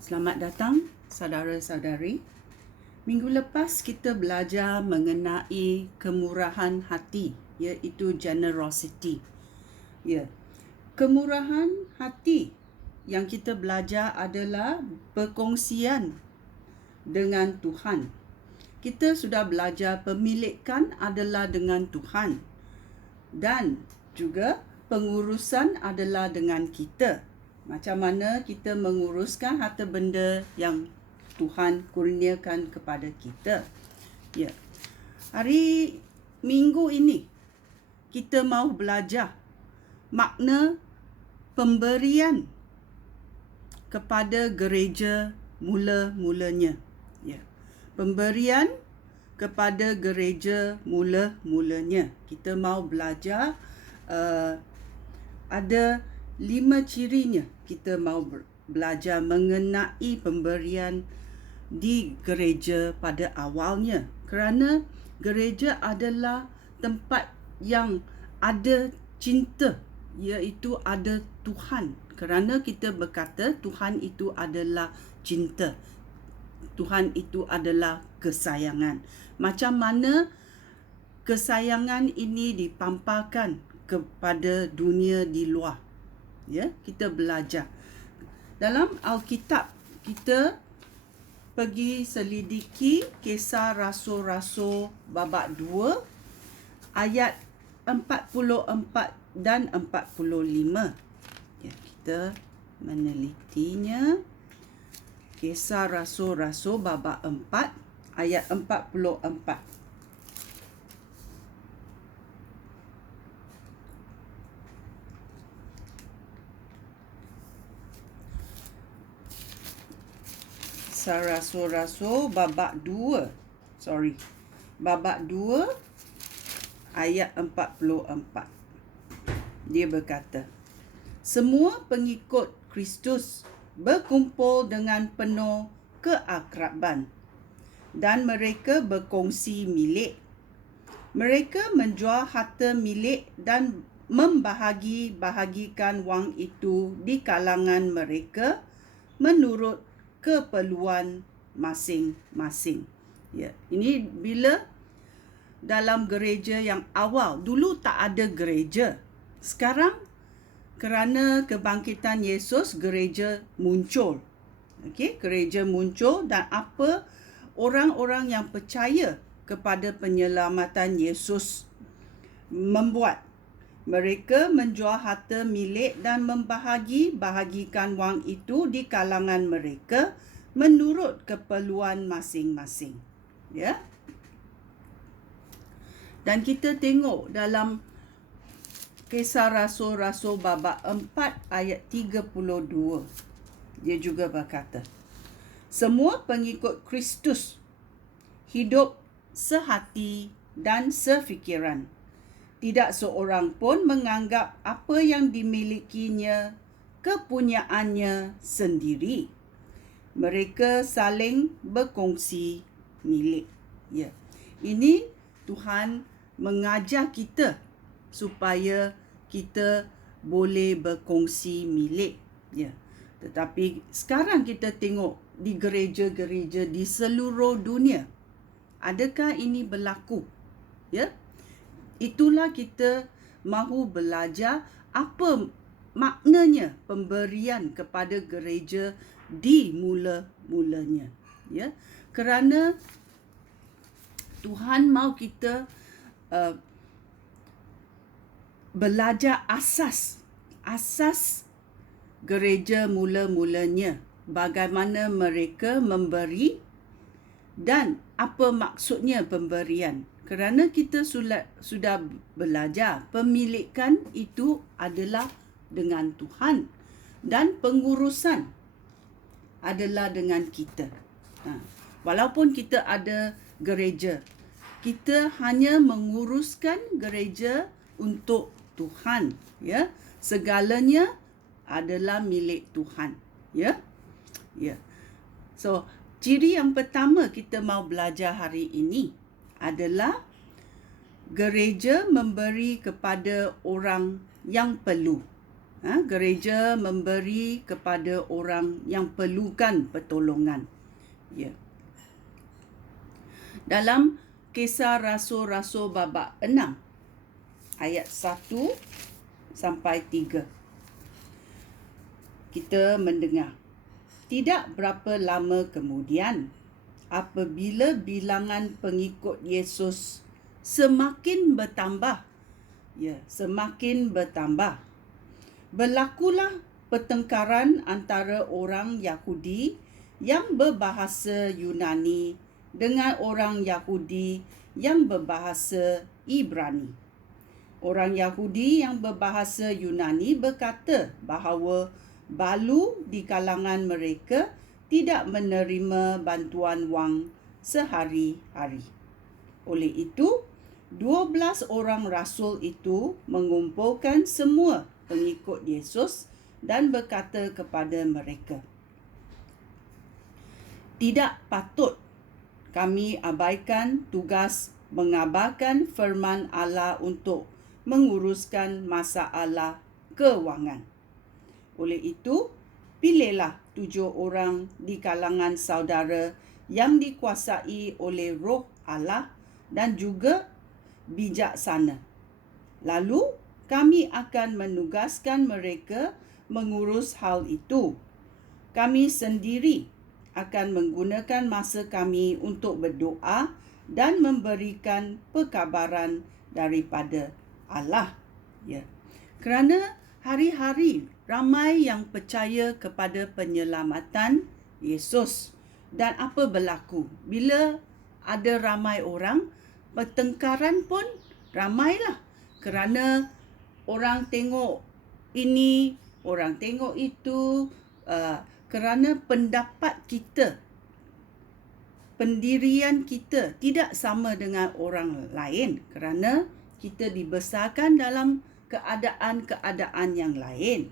Selamat datang saudara-saudari. Minggu lepas kita belajar mengenai kemurahan hati, iaitu generosity. Kemurahan hati yang kita belajar adalah perkongsian dengan Tuhan. Kita sudah belajar pemilikan adalah dengan Tuhan dan juga pengurusan adalah dengan kita. Macam mana kita menguruskan harta benda yang Tuhan kurniakan kepada kita. Hari Minggu ini kita mahu belajar makna pemberian kepada gereja mula-mulanya. Pemberian kepada gereja mula-mulanya. Kita mahu belajar ada 5 cirinya. Kita mahu belajar mengenai pemberian di gereja pada awalnya. Kerana gereja adalah tempat yang ada cinta, iaitu ada Tuhan. Kerana kita berkata Tuhan itu adalah cinta. Tuhan itu adalah kesayangan. Macam mana kesayangan ini dipamparkan kepada dunia di luar. Kita belajar. Dalam Alkitab, kita pergi selidiki Kisah Rasul-Rasul babak 2, ayat 44 dan 45. Kita menelitinya. Kisah Rasul-Rasul babak 4, ayat 44. Kisah Rasul-Rasul babak 2. Babak 2 ayat 44. Dia berkata, semua pengikut Kristus berkumpul dengan penuh keakraban dan mereka berkongsi milik. Mereka menjual harta milik dan membahagi-bahagikan wang itu di kalangan mereka menurut keperluan masing-masing. Ini bila dalam gereja yang awal. Dulu tak ada gereja. Sekarang kerana kebangkitan Yesus, gereja muncul. Gereja muncul dan apa orang-orang yang percaya kepada penyelamatan Yesus membuat. Mereka menjual harta milik dan membahagi-bahagikan wang itu di kalangan mereka menurut keperluan masing-masing. Dan kita tengok dalam Kisah Rasul-Rasul babak 4 ayat 32. Dia juga berkata, semua pengikut Kristus hidup sehati dan sefikiran. Tidak seorang pun menganggap apa yang dimilikinya kepunyaannya sendiri. Mereka saling berkongsi milik. Ini Tuhan mengajar kita supaya kita boleh berkongsi milik. Tetapi sekarang kita tengok di gereja-gereja di seluruh dunia. Adakah ini berlaku? Itulah kita mahu belajar apa maknanya pemberian kepada gereja di mula-mulanya. Kerana Tuhan mahu kita belajar asas gereja mula-mulanya. Bagaimana mereka memberi dan apa maksudnya pemberian. Kerana kita sudah belajar pemilikan itu adalah dengan Tuhan dan pengurusan adalah dengan kita. Walaupun kita ada gereja, kita hanya menguruskan gereja untuk Tuhan. Segalanya adalah milik Tuhan. So, ciri yang pertama kita mahu belajar hari ini adalah gereja memberi kepada orang yang perlu. Gereja memberi kepada orang yang perlukan pertolongan. Ya. Dalam Kisah Rasul-Rasul babak 6 ayat 1 sampai 3. Kita mendengar. Tidak berapa lama kemudian, apabila bilangan pengikut Yesus semakin bertambah, berlakulah pertengkaran antara orang Yahudi yang berbahasa Yunani dengan orang Yahudi yang berbahasa Ibrani. Orang Yahudi yang berbahasa Yunani berkata bahawa balu di kalangan mereka tidak menerima bantuan wang sehari-hari. Oleh itu, 12 orang rasul itu mengumpulkan semua pengikut Yesus dan berkata kepada mereka, "Tidak patut kami abaikan tugas mengabarkan firman Allah untuk menguruskan masalah kewangan. Oleh itu, pilihlah 7 orang di kalangan saudara yang dikuasai oleh Roh Allah dan juga bijaksana. Lalu kami akan menugaskan mereka mengurus hal itu. Kami sendiri akan menggunakan masa kami untuk berdoa dan memberikan perkabaran daripada Allah." Ya. Kerana hari-hari ramai yang percaya kepada penyelamatan Yesus. Dan apa berlaku? Bila ada ramai orang, pertengkaran pun ramailah. Kerana orang tengok ini, orang tengok itu, kerana pendapat kita, pendirian kita tidak sama dengan orang lain. Kerana kita dibesarkan dalam keadaan-keadaan yang lain.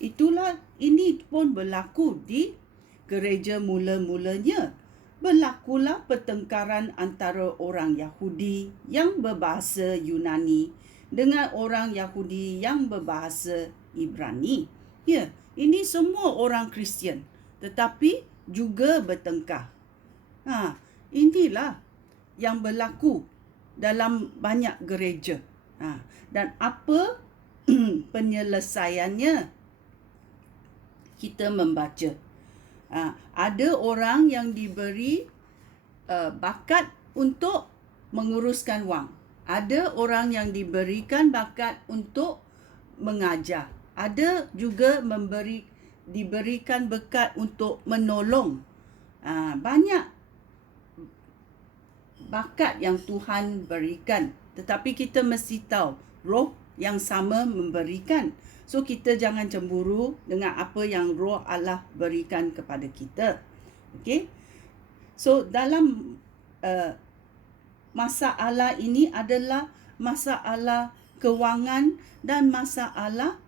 Ini pun berlaku di gereja mula-mulanya. Berlakulah pertengkaran antara orang Yahudi yang berbahasa Yunani dengan orang Yahudi yang berbahasa Ibrani. Ya, ini semua orang Kristian, tetapi juga bertengkar. Inilah yang berlaku dalam banyak gereja. Dan apa penyelesaiannya? Kita membaca. Ada orang yang diberi bakat untuk menguruskan wang. Ada orang yang diberikan bakat untuk mengajar. Ada juga diberikan bakat untuk menolong. Banyak bakat yang Tuhan berikan. Tetapi kita mesti tahu, Roh yang sama memberikan. So, kita jangan cemburu dengan apa yang Roh Allah berikan kepada kita. Okay? So, dalam masalah ini adalah masalah kewangan dan masalah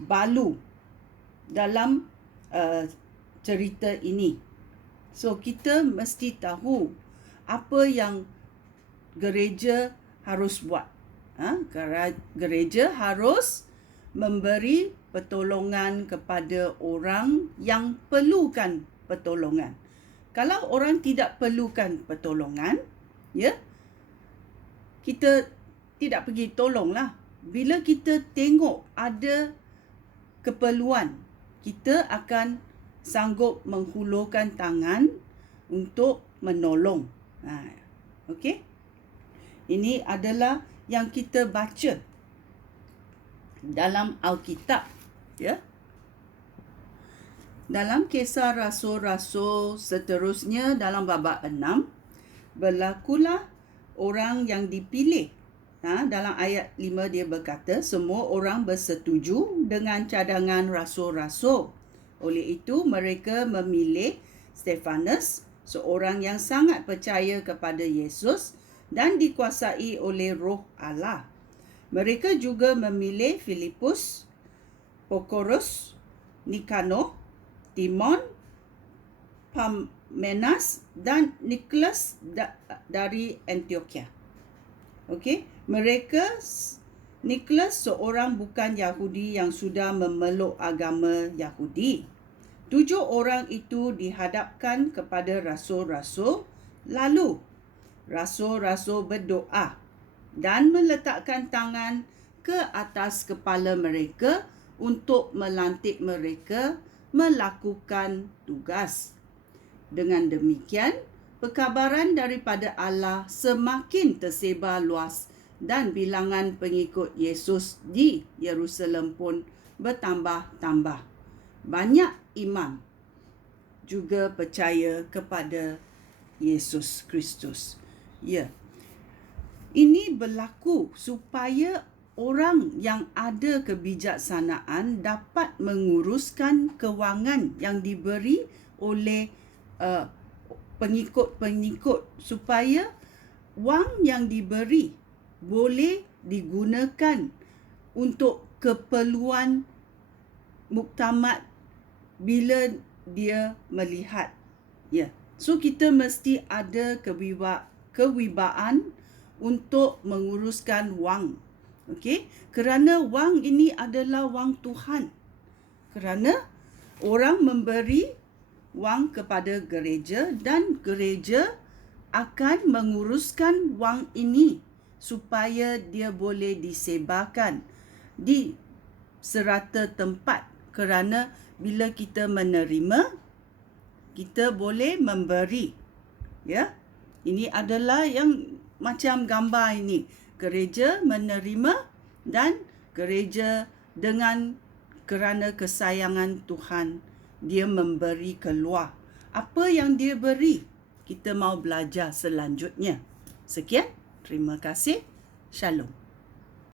balu dalam cerita ini. So, kita mesti tahu apa yang gereja harus buat. Gereja harus memberi pertolongan kepada orang yang perlukan pertolongan. Kalau orang tidak perlukan pertolongan, kita tidak pergi tolonglah. Bila kita tengok ada keperluan, kita akan sanggup menghulurkan tangan untuk menolong. Okey? Ini adalah yang kita baca dalam Alkitab, ya. Dalam Kisah Rasul-Rasul seterusnya dalam babak 6, berlakulah orang yang dipilih. Dalam ayat 5 dia berkata, semua orang bersetuju dengan cadangan rasul-rasul. Oleh itu mereka memilih Stefanus, seorang yang sangat percaya kepada Yesus dan dikuasai oleh Roh Allah. Mereka juga memilih Filipus, Prokorus, Nikanor, Timon, Parmenas dan Nicholas dari Antioquia. Okey, mereka Nicholas seorang bukan Yahudi yang sudah memeluk agama Yahudi. 7 orang itu dihadapkan kepada rasul-rasul, lalu rasul-rasul berdoa dan meletakkan tangan ke atas kepala mereka untuk melantik mereka melakukan tugas. Dengan demikian, perkabaran daripada Allah semakin tersebar luas dan bilangan pengikut Yesus di Yerusalem pun bertambah-tambah. Banyak imam juga percaya kepada Yesus Kristus. Ya. Ini berlaku supaya orang yang ada kebijaksanaan dapat menguruskan kewangan yang diberi oleh pengikut-pengikut, supaya wang yang diberi boleh digunakan untuk keperluan muktamad bila dia melihat. Ya. So kita mesti ada kewibaan untuk menguruskan wang. Okey? Kerana wang ini adalah wang Tuhan. Kerana orang memberi wang kepada gereja dan gereja akan menguruskan wang ini supaya dia boleh disebarkan di serata tempat. Kerana bila kita menerima, kita boleh memberi. Ya. Ini adalah yang macam gambar ini. Gereja menerima dan gereja kerana kesayangan Tuhan, dia memberi keluar. Apa yang dia beri, kita mau belajar selanjutnya. Sekian, terima kasih. Shalom.